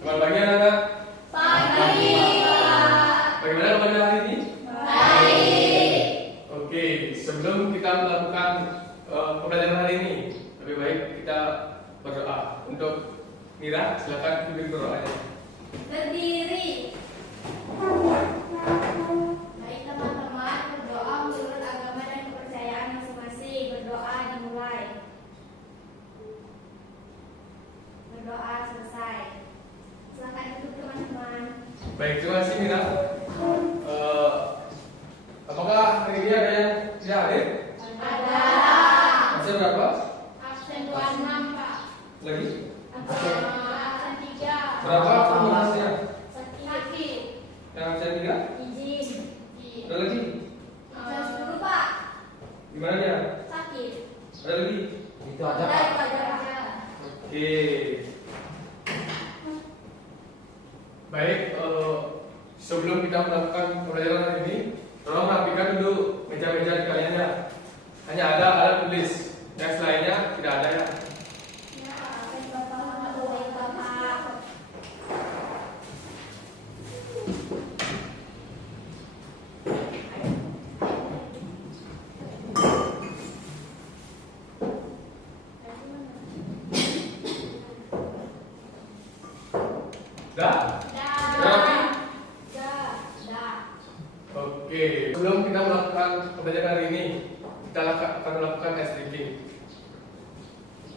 Selamat pagi anak-anak. Pagi, Pak. Bagaimana kabarnya hari ini? Baik. Oke, sebelum kita melakukan pembelajaran hari ini, lebih baik kita berdoa. Untuk Mira, silakan pimpin berdoanya. Berdiri. Baik teman-teman, berdoa menurut agama dan kepercayaan masing-masing. Berdoa dimulai. Berdoa selesai. Silakan duduk teman-teman. Baik, terima kasih Mira. Apakah hari ini ada yang tidak hadir? Ada. Absen berapa? Absen 26, Pak. Lagi? Absen 3. Berapa formulasinya? Sakit. Yang absen 3? Izin. Ada lagi? Absen 10, Pak. Gimana dia? Sakit. Ada lagi? Itu aja, Ada Pak. itu aja, Pak. Oke. Baik, sebelum kita melakukan pembelajaran hari ini, tolong rapikan dulu meja-meja di kalian ya. Hanya ada alat tulis, yang selainnya tidak ada ya. Ya, Bapak. Baik, Bapak. Dah? Rapi? Oke. Sebelum kita melakukan pembelajaran hari ini, kita akan melakukan ice drinking.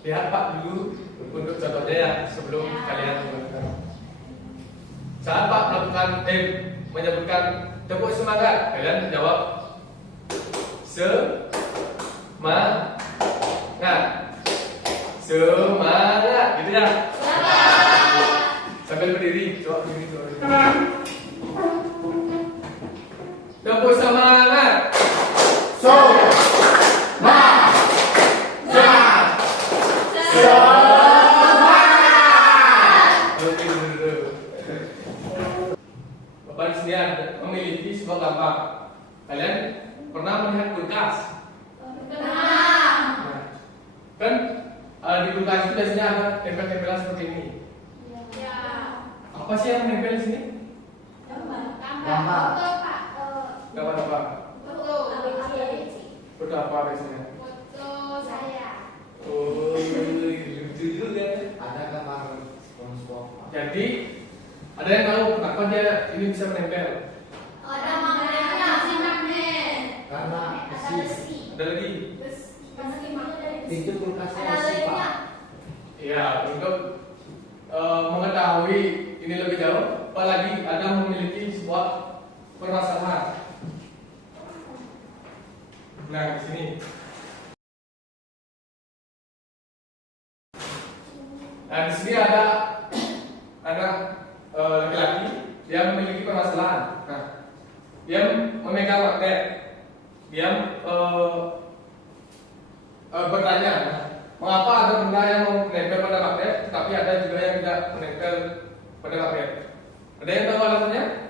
Lihat Pak dulu untuk contohnya ya sebelum kalian melakukan. Saat Pak menyebutkan tepuk semangat, kalian jawab semangat, semangat, gitu ya. Sambil berdiri, coba berdiri, coba berdiri. Tepuk semangat. Oke, dulu. Bapak di sini memiliki sebuah gambar. Kalian pernah melihat kulkas? Nah, kan di kulkas itu biasanya ada tempel-tempelan seperti ini. Apa sih yang menempel di sini? Gambar. Gambar apa? Foto apa biasanya? Oh, lucu juga. Ada gambar SpongeBob, Pak. Jadi ada yang tahu kenapa dia ini bisa menempel? Karena besi. Ada lagi? Pintu kulkasnya besi, Pak. Ya, untuk mengetahui ini lebih jauh, apalagi Anda memiliki sebuah permasalahan. Nah, di sini. Nah, di sini ada anak laki-laki yang memiliki permasalahan. Nah, dia memegang magnet. Dia bertanya, mengapa ada benda yang menempel pada magnet, tetapi ada juga yang tidak menempel pada magnet? Ada yang tahu alasannya?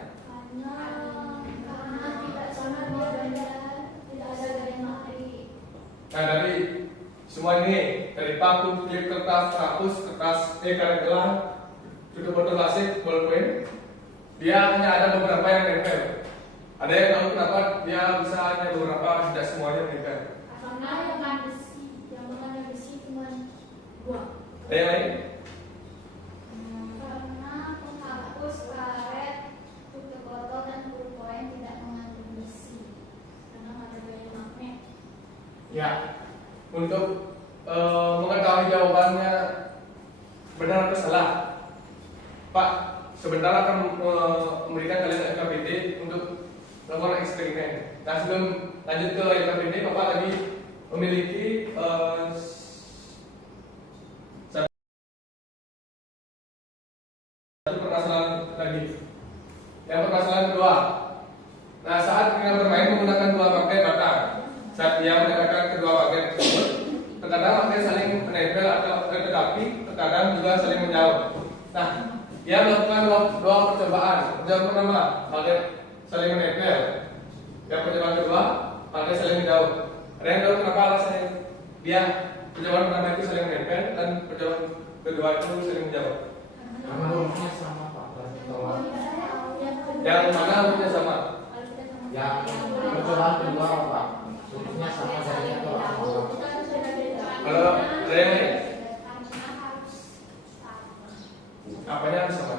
Nah, dari semua ini, dari paku, klip kertas, hapus, karet gelang, tutup botol plastik, bolpen, dia hanya ada beberapa yang nempel. Ada yang tahu kenapa dia bisa hanya beberapa, tidak semuanya menempel? Ada yang lain? Ya, untuk mengetahui jawabannya benar atau salah, Pak sebentar akan memberikan kalian LKPD untuk melakukan eksperimen. Nah, sebelum lanjut ke LKPD, Bapak lagi memiliki satu permasalahan lagi. Yang permasalahan kedua. Nah, saat kita bermain menggunakan dua magnet batang, saat dia mendapatkan kedua magnet tersebut, terkadang magnet saling menempel atau tetapi terkadang juga saling menjauh. Nah, dia melakukan dua percobaan. Percobaan pertama, magnet saling menempel. Yang percobaan kedua, magnet saling menjauh. Ada yang tahu kenapa alasannya? Dia percobaan pertama itu saling menempel dan percobaan kedua itu saling menjauh. Karena hurufnya sama Pak, berarti tolak. Yang mana hurufnya sama? Yang percobaan kedua Pak, hurufnya sama dari tolak. Kalau ada yang lain? Apanya harus sama?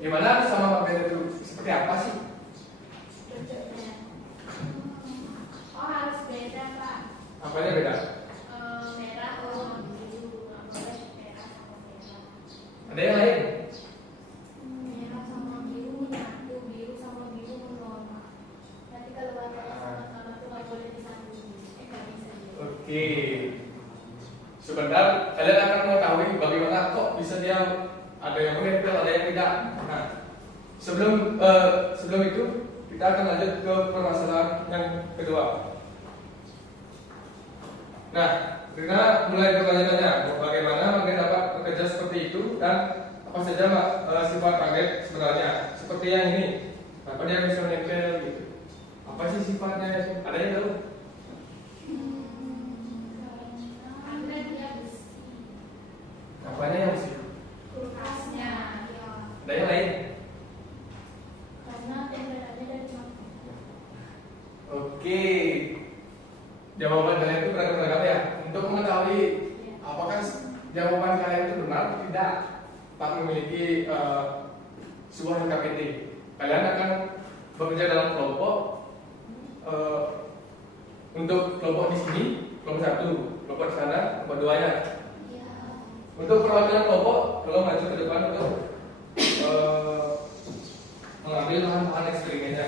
Gimana sama magnet itu seperti apa sih? Oh harus beda Pak. Apanya beda? Merah sama biru, nggak boleh merah sama merah. Ada yang lain? Merah sama biru menyatu, biru sama biru menolak. Nanti kalau warna sama-sama tuh nggak boleh disambung. Nggak bisa. Oke. Sebentar, kalian akan mengetahui bagaimana kok bisa dia ada yang menempel, ada yang tidak. Nah, sebelum itu kita akan lanjut ke permasalahan yang kedua. Nah, kita mulai bertanya-tanya bagaimana magnet dapat bekerja seperti itu dan apa saja sifat magnet sebenarnya. Seperti yang ini, kenapa dia bisa menempel gitu? Apa sih sifatnya? Ada yang tahu? Karena dia besi. Apanya yang sih? Kulkasnya. Ya. Ada yang lain? Karena tempelannya dari mana? Oke, jawaban kalian itu beragam-ragam ya. Untuk mengetahui apakah jawaban kalian itu benar atau tidak, Pak memiliki sebuah KPT. Kalian akan bekerja dalam kelompok. Untuk kelompok di sini, kelompok 1, kelompok di sana, kelompok 2-nya. Ya. Untuk perwakilan kelompok, tolong maju ke depan untuk mengambil bahan-bahan eksperimennya.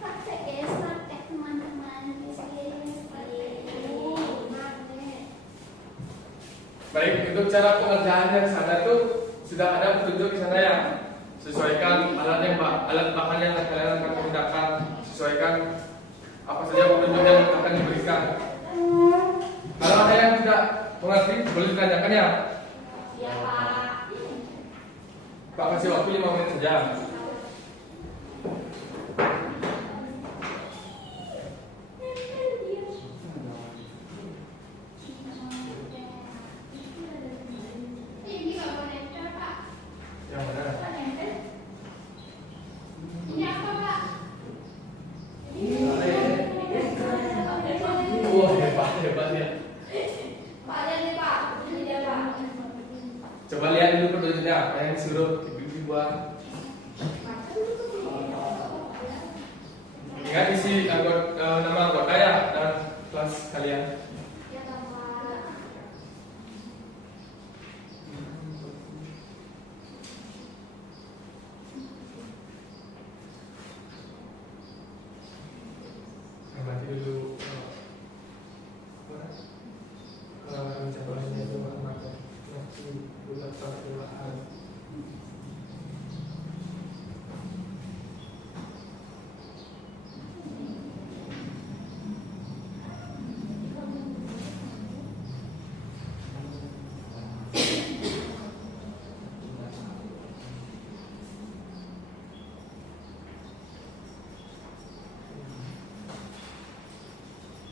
Praktek ya, praktek teman-teman. Baik, untuk cara pengerjaan yang sana itu sudah ada petunjuk di sana ya. Sesuaikan alat bahan yang kalian akan menggunakan, sesuaikan apa saja petunjuk yang akan diberikan. Kalau ada yang tidak mengerti, boleh ditanyakan ya. Ya Pak. Pak kasih waktu 5 menit saja. Ini nggak boleh nempel Pak. Yang mana? Nggak nempel. Ini apa Pak? Wah, hebat ya. Pak lihat nih Pak. Ini dia Pak. Coba lihat dulu petunjuknya apa yang disuruh dibuat. Ingat isi nama anggota ya dan kelas kalian. Ya Pak. Berarti dulu mencapai itu mata bulan perbulan.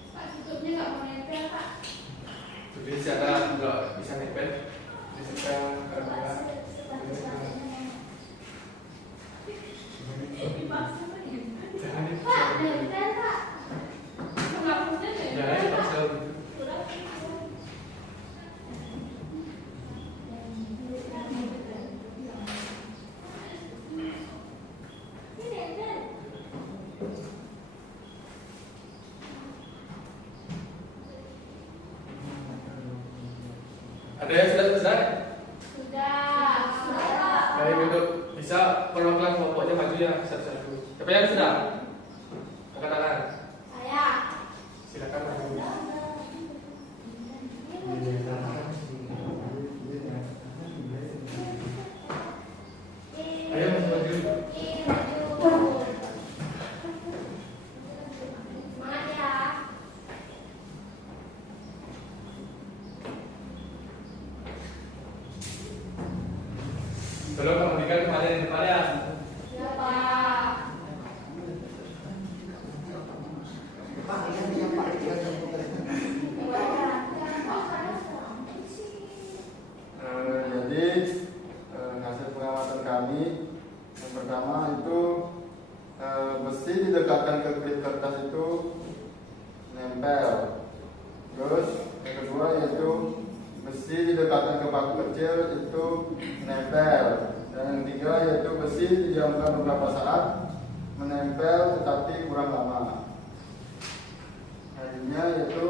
Pak tutupnya nggak mau nempel Pak. Jadi secara nggak bisa nempel, disetel karena jangan Pak dipaksa. nempel Pak. Penghapusnya Jangan nempel Pak. dipaksa gitu. Ini nempel. Ada yang sudah selesai? Sudah. Sudah Pak. Baik, untuk bisa perwakilan kelompoknya maju ya satu-satu. Siapa yang sudah? Angkat tangan. Saya. Silakan maju. Ayo maju. Ini maju. Semangat ya. didekatkan ke klip kertas itu nempel. Terus yang kedua yaitu besi didekatkan ke paku kecil itu nempel. Dan yang ketiga yaitu besi didiamkan beberapa saat menempel tetapi kurang lama. Selanjutnya yaitu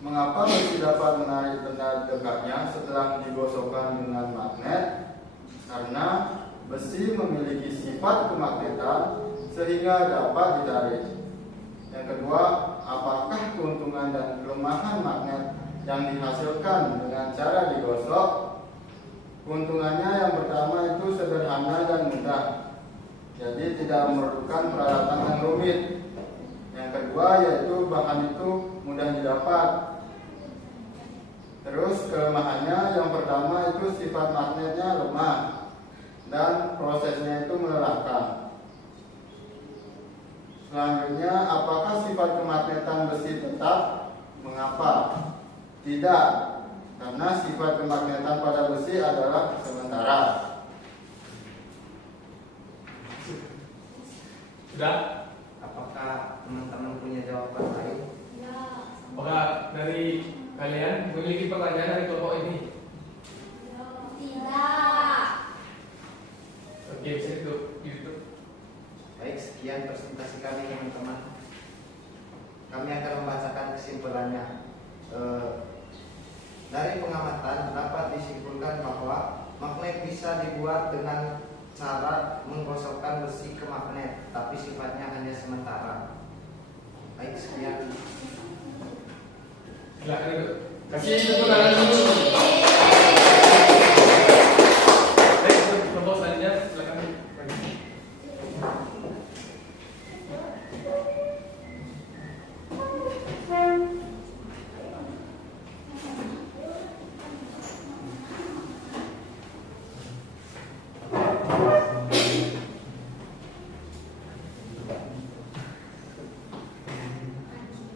mengapa besi dapat menarik benda dekatnya setelah digosokkan dengan magnet? Karena besi memiliki sifat kemagnetan sehingga dapat ditarik. Yang kedua, apakah keuntungan dan kelemahan magnet yang dihasilkan dengan cara digosok? Keuntungannya yang pertama itu sederhana dan mudah, jadi tidak memerlukan peralatan yang rumit. Yang kedua yaitu bahan itu mudah didapat. Terus kelemahannya yang pertama itu sifat magnetnya lemah dan prosesnya itu melelahkan. Selanjutnya, apakah sifat kemagnetan besi tetap? Mengapa? Tidak, karena sifat kemagnetan pada besi adalah sementara. Sudah? Apakah teman-teman punya jawaban lain? Ya. Apakah dari kalian memiliki pertanyaan dari kelompok ini? Tidak. Oke, bisa itu YouTube. Baik, sekian presentasi kami teman-teman. Kami akan membacakan kesimpulannya. Dari pengamatan dapat disimpulkan bahwa magnet bisa dibuat dengan cara menggosokkan besi ke magnet, tapi sifatnya hanya sementara. Baik, sekian. Silakan itu. Kasih tepuk tangan dulu. Baik, kelompok selanjutnya silakan.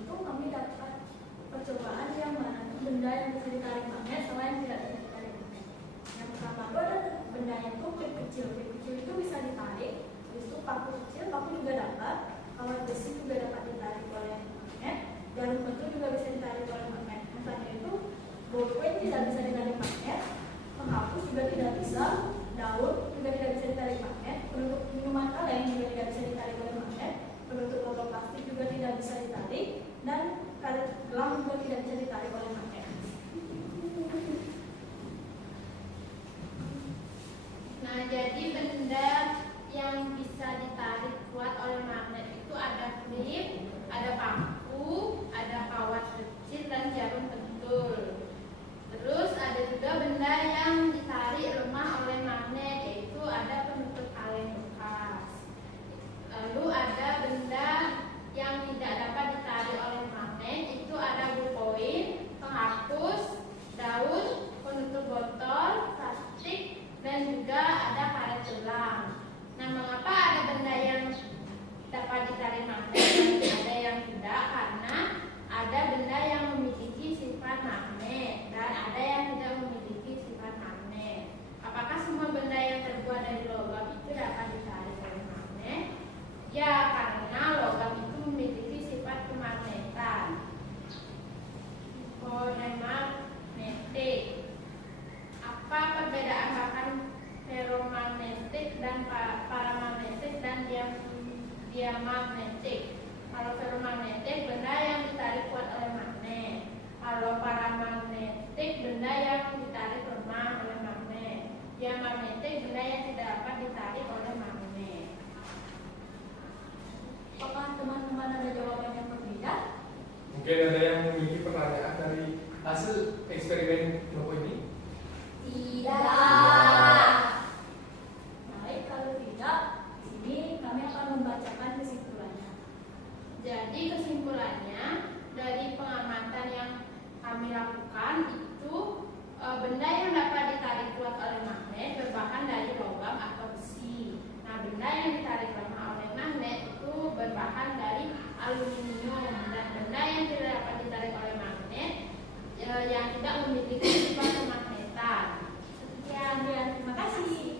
Itu kami dapat percobaan yang mana benda yang bisa ditarik magnet sama yang tidak bisa ditarik magnet. Yang pertama itu ada benda yang itu klip kecil itu bisa ditarik. Habis itu paku kecil, paku juga dapat. Kawat besi juga dapat ditarik oleh magnet. Jarum pentul juga bisa ditarik oleh magnet. Misalnya itu bolpen tidak bisa ditarik magnet. Penghapus juga tidak bisa. Daun juga tidak bisa ditarik magnet. Penutup minuman kaleng juga tidak bisa ditarik oleh magnet. Penutup botol plastik juga tidak bisa ditarik. Dan karet gelang juga tidak bisa ditarik oleh magnet. Nah, jadi benda yang bisa ditarik kuat oleh magnet itu ada klip, ada paku, ada kawat kecil dan jarum pentul. Terus ada juga benda yang ditarik lemah oleh magnet, yaitu ada penutup kaleng bekas. Lalu ada benda yang tidak dapat ditarik oleh magnet, itu ada ballpoint, penghapus, daun, penutup botol, plastik, dan juga ada karet gelang. Nah, mengapa ada benda yang dapat ditarik magnet dan ada yang tidak? Karena ada benda yang memiliki sifat magnet dan ada yang tidak memiliki sifat magnet. Apakah semua benda yang terbuat dari logam itu dapat ditarik oleh magnet? Ya, karena logam itu memiliki sifat kemagnetan. Fonemagnetik. Apa perbedaan bahan ferromagnetik dan paramagnetik dan diamagnetik? Kalau ferromagnetik, benda yang ditarik kuat oleh magnet. Kalau paramagnetik, benda yang ditarik lemah oleh magnet. Diamagnetik, benda yang tidak dapat ditarik oleh magnet. Apakah teman-teman ada jawaban yang berbeda? Mungkin ada yang memiliki pertanyaan dari hasil eksperimen kelompok ini? Tidak. Baik, kalau tidak, di sini kami akan membacakan kesimpulannya. Jadi kesimpulannya dari pengamatan yang kami lakukan itu benda yang dapat ditarik kuat oleh magnet berbahan dari logam atau besi. Nah, benda yang ditarik lemah oleh magnet itu berbahan dari aluminium, dan benda yang tidak dapat ditarik oleh magnet yang tidak memiliki sifat kemagnetan. Sekian, terima kasih.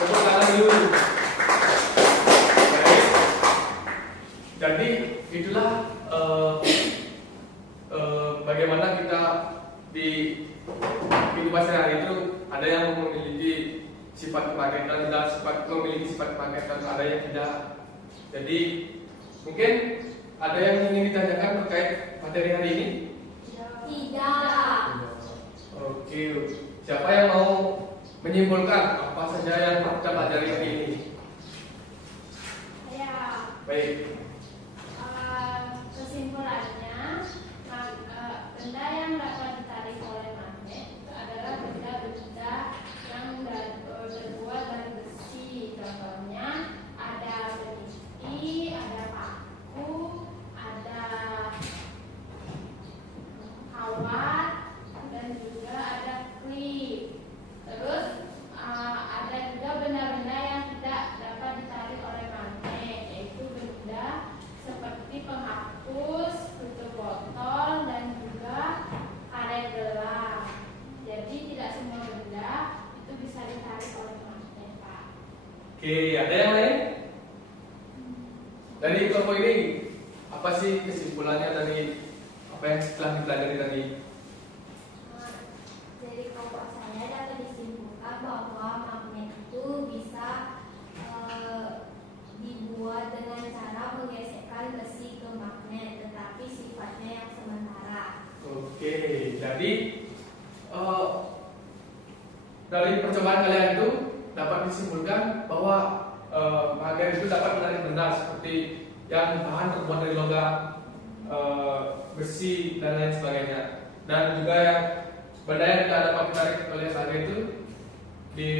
Tepuk tangan dulu. Baik. Jadi itulah bagaimana kita di kehidupan sehari itu ada yang memiliki sifat kemagetan dan memiliki sifat kemagetan, ada yang tidak. Jadi mungkin ada yang ingin ditanyakan terkait materi hari ini? Tidak. Oke, siapa yang mau menyimpulkan apa saja yang kita pelajari hari ini? Ya, Baik. kesimpulannya, benda yang dapat ditarik oleh magnet itu adalah benda-benda yang terbuat dari besi. Contohnya ada besi, ada paku, ada kawat, dan juga ada klip. Terus ada juga benda-benda yang tidak dapat ditarik oleh magnet, yaitu benda seperti penghapus, tutup botol, dan juga karet gelas. Jadi tidak semua benda itu bisa ditarik oleh magnet, Pak. Oke, ada yang lain? Dari kelompok ini, apa sih kesimpulannya dari apa yang setelah dipelajari tadi? Dari kelompok saya dapat disimpulkan bahwa magnet itu bisa dibuat dengan cara menggesekkan besi ke magnet, tetapi sifatnya yang sementara. Oke, jadi dari percobaan kalian itu dapat disimpulkan bahwa magnet itu dapat menarik benda seperti yang bahan terbuat dari logam, besi dan lain sebagainya. Dan juga yang benda yang tidak dapat ditarik oleh magnet itu di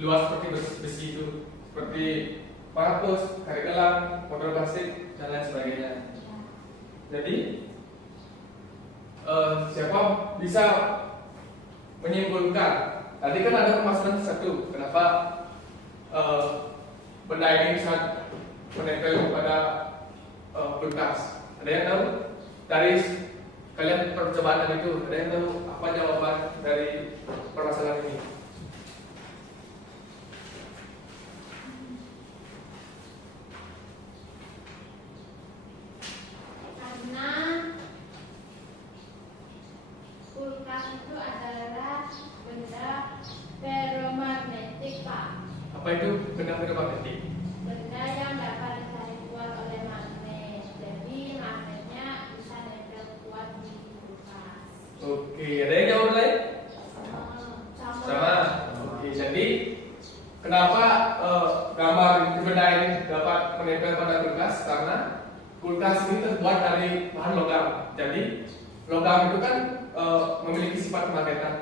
luar seperti besi itu, seperti penghapus, karet gelang, botol plastik dan lain sebagainya. Jadi siapa bisa menyimpulkan? Tadi kan ada permasalahan satu, kenapa benda ini bisa menempel pada bekas? Ada yang tahu? Dari kalian percobaan tadi itu, ada yang tahu apa jawaban dari permasalahan ini? Karena kulkas itu adalah benda ferromagnetik, Pak. Apa itu benda ferromagnetik? Benda yang dapat ditarik kuat oleh magnet. Jadi magnetnya bisa nempel kuat di kulkas. Oke, ada yang jawab lain? Sama. Oke, jadi kenapa gambar benda ini dapat menempel pada kulkas? Karena kulkas ini terbuat dari bahan logam. Jadi logam itu kan memiliki sifat kemagetan.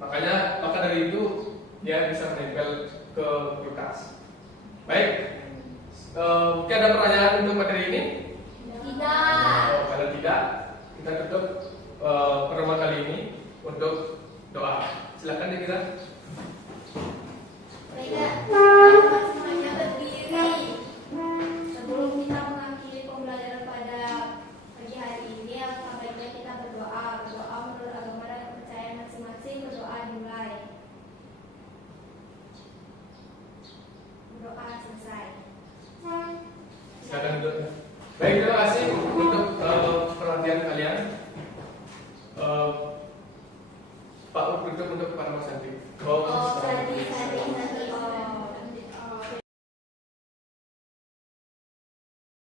Maka dari itu dia bisa menempel ke kulkas. Baik. Mungkin ada pertanyaan untuk materi ini? Tidak. Kalau tidak, kita tutup pertemuan kali ini untuk doa. Silakan ya kita. Baiklah, teman-teman semuanya berdiri. Sebelum kita mengakhiri pembelajaran pada pagi hari ini, alangkah baiknya kita berdoa. Berdoa menurut agama dan kepercayaan masing-masing. Berdoa dimulai. Berdoa selesai. Silakan duduk. Baik, terima kasih untuk perhatian kalian. Pak tutup untuk para Mas Andi. Oh, tadi.